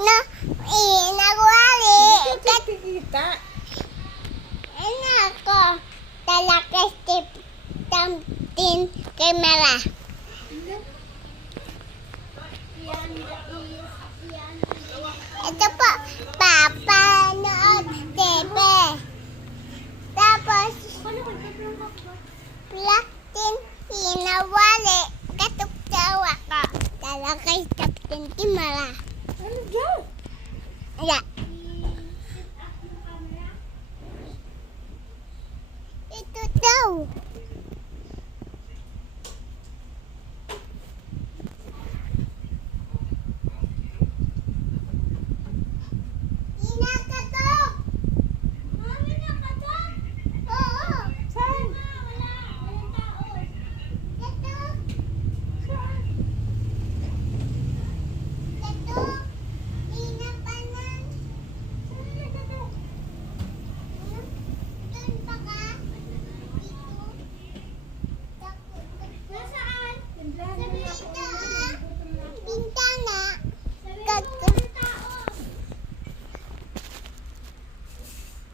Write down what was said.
No, nagwali. Kita. Ano ako? Talaga step tamtin camera. Ito po, papanood TV. Tapos, plaktin, hinawali. Katok tawa ko. Talaga step tamtin camera. Ano yan? Ya.